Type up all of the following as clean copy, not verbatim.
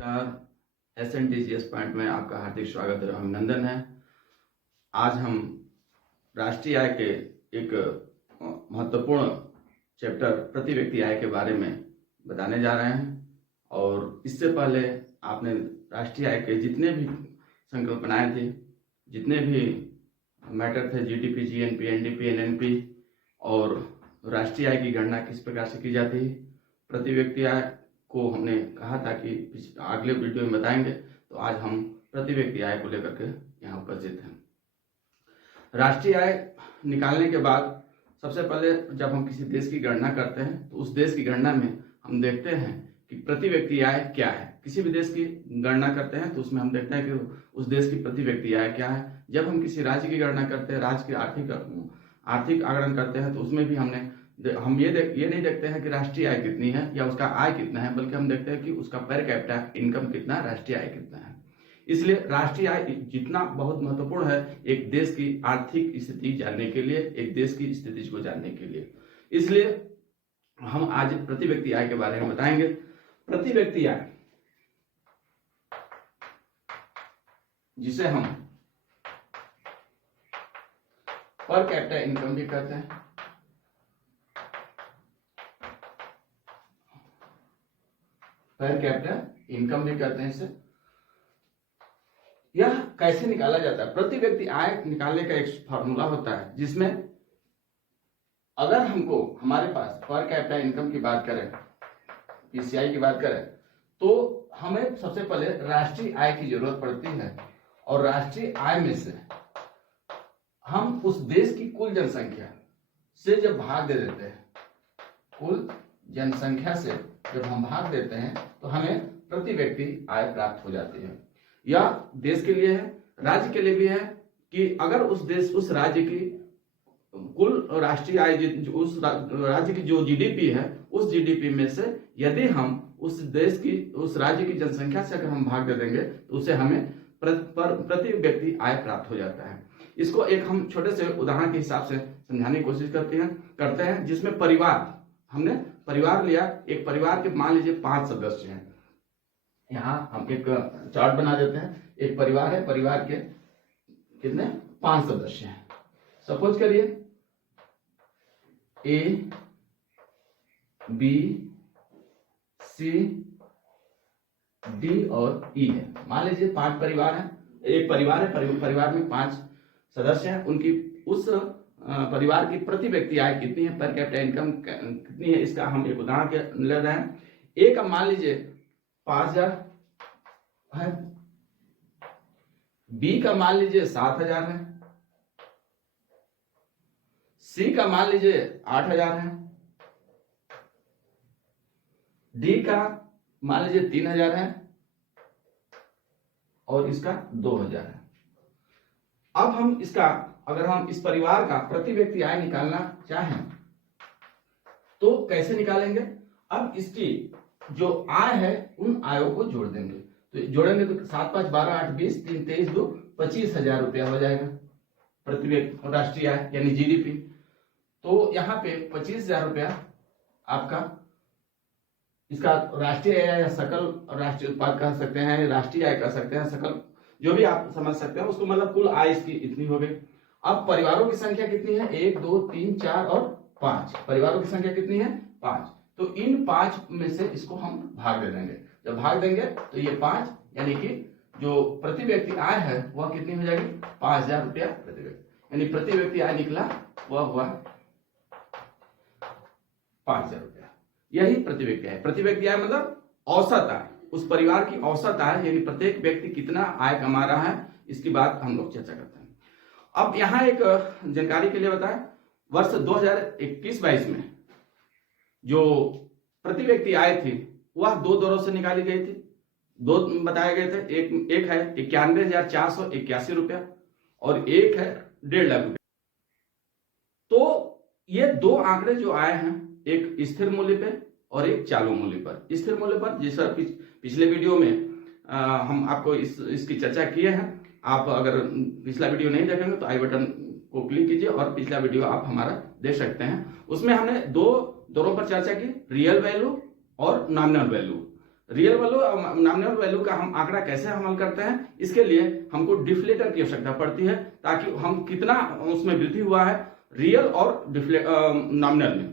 नमस्कार। SNTGS point में आपका हार्दिक स्वागत और अभिनंदन है। आज हम राष्ट्रीय आय के एक महत्वपूर्ण चैप्टर प्रति व्यक्ति आय के बारे में बताने जा रहे हैं। और इससे पहले आपने राष्ट्रीय आय के जितने भी संकल्पनाएं थी, जितने भी मैटर थे, जीडीपी, जीएनपी, एनडीपी, एनएनपी और राष्ट्रीय आय की गणना किस प्रकार से की जाती है, प्रति व्यक्ति आय को हमने कहा था कि अगले वीडियो में बताएंगे। तो आज हम प्रति व्यक्ति आय को लेकर के यहाँ उपस्थित हैं। राष्ट्रीय आय निकालने के बाद सबसे पहले जब हम किसी देश की गणना करते हैं तो उस देश की गणना में हम देखते हैं कि प्रति व्यक्ति आय क्या है। किसी भी देश की गणना करते हैं तो उसमें हम देखते हैं कि उस देश की प्रति व्यक्ति आय क्या है। जब हम किसी राज्य की गणना करते हैं, राज्य की आर्थिक आकलन करते हैं, तो उसमें भी हम ये नहीं देखते हैं कि राष्ट्रीय आय कितनी है या उसका आय कितना है, बल्कि हम देखते हैं कि उसका पर कैपिटा इनकम कितना, राष्ट्रीय आय कितना है। इसलिए राष्ट्रीय आय जितना बहुत महत्वपूर्ण है एक देश की आर्थिक स्थिति जानने के लिए, एक देश की स्थिति को जानने के लिए। इसलिए हम आज प्रति व्यक्ति आय के बारे में बताएंगे। प्रति व्यक्ति आय, जिसे हम पर कैपिटा इनकम भी कहते हैं, पर कैपिटा इनकम भी कहते हैं इसे। यह कैसे निकाला जाता है? प्रति व्यक्ति आय निकालने का एक फॉर्मूला होता है, जिसमें अगर हमको हमारे पास पर कैपिटा इनकम की बात करें, पीसीआई की बात करें, तो हमें सबसे पहले राष्ट्रीय आय की जरूरत पड़ती है। और राष्ट्रीय आय में से हम उस देश की कुल जनसंख्या से जब भाग दे देते हैं, कुल जनसंख्या से जब हम भाग देते हैं तो हमें प्रति व्यक्ति आय प्राप्त हो जाती है। यह देश के लिए है, राज्य के लिए भी है कि अगर उस राज्य की कुल राष्ट्रीय आय, उस राज्य की जो जीडीपी है, उस जीडीपी में से यदि हम उस राज्य की जनसंख्या से अगर हम भाग दे देंगे तो उसे हमें प्रति व्यक्ति आय प्राप्त हो जाता है। इसको एक हम छोटे से उदाहरण के हिसाब से समझाने की कोशिश करते हैं, जिसमें हमने परिवार लिया। एक परिवार के मान लीजिए 5 सदस्य हैं। यहाँ हम एक चार्ट बना देते हैं। एक परिवार है, परिवार के कितने 5 सदस्य हैं। सपोज करिए ए, बी, सी, डी और ई है। मान लीजिए 5 परिवार है, एक परिवार है, परिवार में 5 सदस्य हैं। उनकी उस परिवार की प्रति व्यक्ति आय कितनी है, पर कैपिटा इनकम कितनी है, इसका हम एक उदाहरण ले रहे हैं। ए का मान लीजिए 5000 है, बी का मान लीजिए 7000 है, सी का मान लीजिए 8000 है, डी का मान लीजिए 3000 है और इसका 2000 है। अब अगर हम इस परिवार का प्रति व्यक्ति आय निकालना चाहें तो कैसे निकालेंगे? अब इसकी जो आय है उन आयों को जोड़ देंगे। तो जोड़ेंगे तो 7 5 12 8 20 3 23 2 25,000 रुपया हो जाएगा प्रति व्यक्ति राष्ट्रीय आय यानी जीडीपी। तो यहाँ पे 25,000 रुपया आपका इसका राष्ट्रीय आय या सकल राष्ट्रीय उत्पाद कह सकते हैं, राष्ट्रीय आय कह सकते हैं, सकल जो भी आप समझ सकते हैं उसको, मतलब कुल आय इसकी इतनी हो गई। अब परिवारों की संख्या कितनी है? 1 2 3 4 और 5। परिवारों की संख्या कितनी है? 5। तो इन 5 में से इसको हम भाग दे देंगे। जब भाग देंगे तो ये 5 यानी कि जो प्रति व्यक्ति आय है वह कितनी हो जाएगी? 5000 रुपया प्रति व्यक्ति, यानी प्रति व्यक्ति आय निकला वह हुआ 5000 रुपया। यही प्रति व्यक्ति आय। प्रति व्यक्ति आय मतलब औसत आय, उस परिवार की औसत आय, यानी प्रत्येक व्यक्ति कितना आय कमा रहा है, इसकी बात हम लोग चर्चा करते हैं। अब यहाँ एक जानकारी के लिए बताएं, वर्ष 2021-22 में जो प्रति व्यक्ति आय थी वह 2 दौरों से निकाली गई थी। 2 बताए गए थे। एक है 91,481 रुपया और एक है 1.5 लाख रुपया। तो ये 2 आंकड़े जो आए हैं, एक स्थिर मूल्य पे और एक चालू मूल्य पर। स्थिर मूल्य पर जैसा पिछले वीडियो में हम आपको इसकी चर्चा किए हैं। आप अगर पिछला वीडियो नहीं देखेंगे तो आई बटन को क्लिक कीजिए और पिछला वीडियो आप हमारा देख सकते हैं। उसमें हमने 2 दौरों पर चर्चा की, रियल वैल्यू और nominal value. Real value nominal value का हम आंकड़ा कैसे अमल करते हैं, इसके लिए हमको डिफ्लेटर की आवश्यकता पड़ती है, ताकि हम कितना उसमें वृद्धि हुआ है रियल और नॉमिनल में।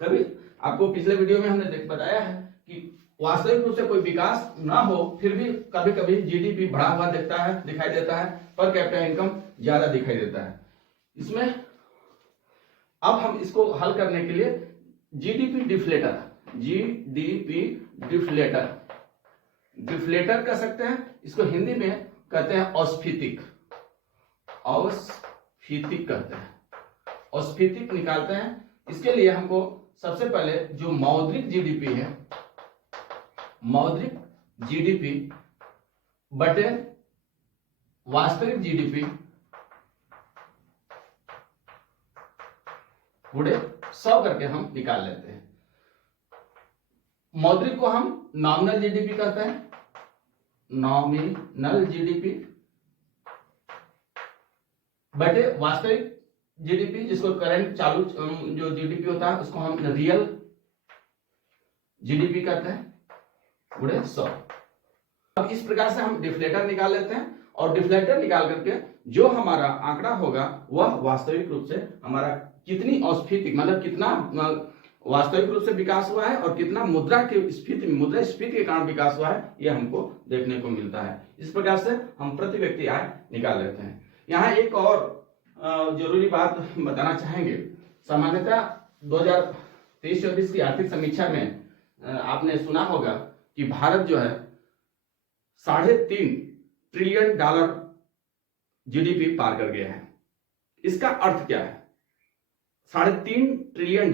कभी आपको पिछले वीडियो में हमने बताया है कि वास्तविक रूप से कोई विकास ना हो, फिर भी कभी कभी जीडीपी बढ़ा हुआ दिखाई देता है, पर कैपिटा इनकम ज्यादा दिखाई देता है। इसमें अब हम इसको हल करने के लिए जीडीपी डिफ्लेटर कर सकते हैं। इसको हिंदी में कहते हैं औस्फीतिक कहते हैं, औस्फीतिक निकालते हैं। इसके लिए हमको सबसे पहले जो मौद्रिक जीडीपी है, मौद्रिक जीडीपी बटे वास्तविक जीडीपी गुणे 100 करके हम निकाल लेते हैं। मौद्रिक को हम नॉमिनल जीडीपी कहते हैं, नॉमिनल जीडीपी बटे वास्तविक जीडीपी, जिसको करंट चालू जो जीडीपी होता है उसको हम रियल जीडीपी कहते हैं, गुणे 100। अब इस प्रकार से हम डिफ्लेटर निकाल लेते हैं, और डिफ्लेटर निकाल करके जो हमारा आंकड़ा होगा वह वास्तविक रूप से हमारा कितनी औस्फीतिक मतलब कितना वास्तविक रूप से विकास हुआ है और कितना मुद्रास्फीति के कारण विकास हुआ है, यह हमको देखने को मिलता है। इस प्रकार से हम प्रति व्यक्ति आय निकाल लेते हैं। यहाँ एक और जरूरी बात बताना चाहेंगे। सामान्यतः 2023-24 की आर्थिक समीक्षा में आपने सुना होगा कि भारत जो है $3.5 ट्रिलियन जीडीपी पार कर गया है। इसका अर्थ क्या है? $3.5 ट्रिलियन,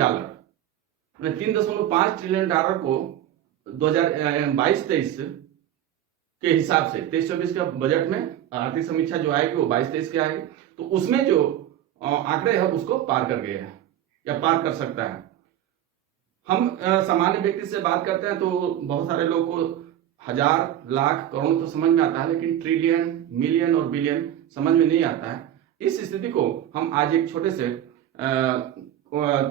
3.5 ट्रिलियन डॉलर को 2022-23 के हिसाब से 23-24 का बजट में आर्थिक समीक्षा जो आएगी वो 22-23 के आएगी, तो उसमें जो आंकड़े हैं उसको पार कर गए हैं या पार कर सकता है। हम सामान्य व्यक्ति से बात करते हैं तो बहुत सारे लोगों को हजार, लाख, करोड़ तो समझ में आता है, लेकिन ट्रिलियन, मिलियन और बिलियन समझ में नहीं आता है। इस स्थिति को हम आज एक छोटे से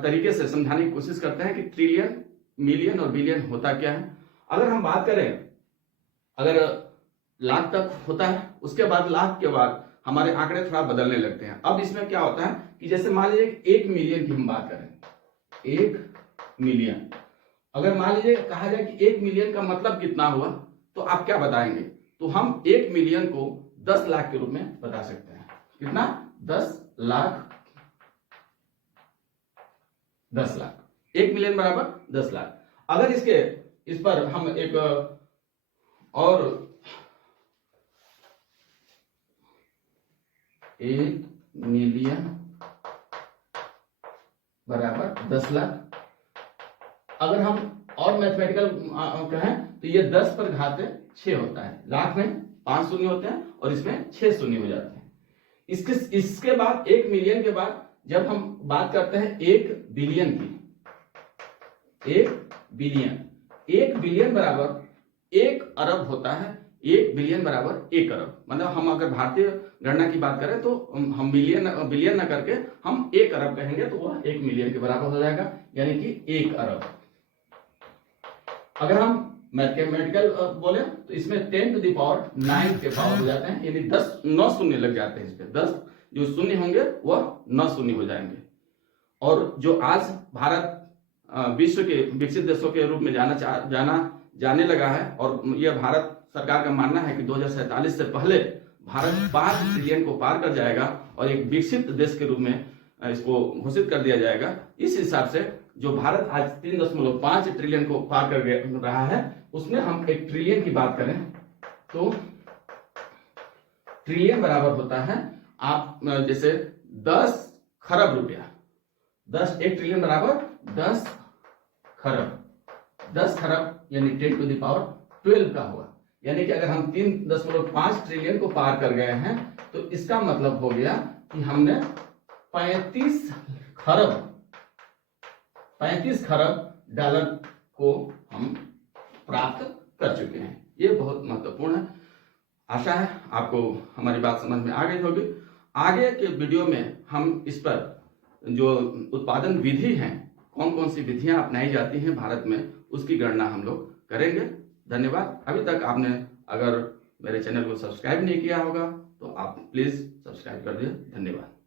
तरीके से समझाने की कोशिश करते हैं कि ट्रिलियन, मिलियन और बिलियन होता क्या है। अगर हम बात करें, अगर लाख तक होता है, उसके बाद लाख के बाद हमारे आंकड़े थोड़ा बदलने लगते हैं। अब इसमें क्या होता है कि जैसे मान लीजिए 1 मिलियन की हम बात करें, 1 मिलियन, अगर मान लीजिए कहा जाए कि 1 मिलियन का मतलब कितना हुआ, तो आप क्या बताएंगे? तो हम 1 मिलियन को 10 लाख के रूप में बता सकते हैं। कितना? 10 लाख। 10 लाख, 1 मिलियन बराबर 10 लाख। अगर इस पर हम एक और 1 मिलियन बराबर 10 लाख, अगर हम और मैथमेटिकल कहें तो ये 10 पर घात 6 होता है। लाख में 5 शून्य होते हैं और इसमें 6 शून्य हो जाते हैं। इसके बाद 1 मिलियन के बाद जब हम बात करते हैं 1 बिलियन की, 1 बिलियन बराबर 1 अरब होता है। 1 बिलियन बराबर 1 अरब, मतलब हम अगर भारतीय गणना की बात करें तो हम बिलियन ना करके हम 1 अरब कहेंगे तो वह 1 मिलियन के बराबर हो जाएगा, यानी कि 1 अरब। अगर हम मैथमेटिकल बोले तो इसमें 10⁹ के पावर हो जाते हैं, यानी 9 शून्य लग जाते हैं। इस पे 10 जो शून्य होंगे वह 9 शून्य हो जाएंगे। और जो आज भारत विश्व के विकसित देशों के रूप में जाने लगा है, और यह भारत सरकार का मानना है कि 2047 से पहले भारत 5 ट्रिलियन को पार कर जाएगा और एक विकसित देश के रूप में इसको घोषित कर दिया जाएगा। इस हिसाब से जो भारत आज 3.5 ट्रिलियन को पार कर रहा है, उसमें हम 1 ट्रिलियन की बात करें तो ट्रिलियन बराबर होता है आप जैसे 10 खरब रुपया। 1 ट्रिलियन बराबर 10 खरब यानी 10⁻12 का हुआ। यानी कि अगर हम 3.5 ट्रिलियन को पार कर गए हैं तो इसका मतलब हो गया कि हमने 35 खरब डॉलर को हम प्राप्त कर चुके हैं। ये बहुत महत्वपूर्ण है। आशा है आपको हमारी बात समझ में आ गई होगी। आगे के वीडियो में हम इस पर जो उत्पादन विधि है, कौन कौन सी विधियां अपनाई जाती हैं भारत में, उसकी गणना हम लोग करेंगे। धन्यवाद। अभी तक आपने अगर मेरे चैनल को सब्सक्राइब नहीं किया होगा तो आप प्लीज़ सब्सक्राइब कर दिए। धन्यवाद।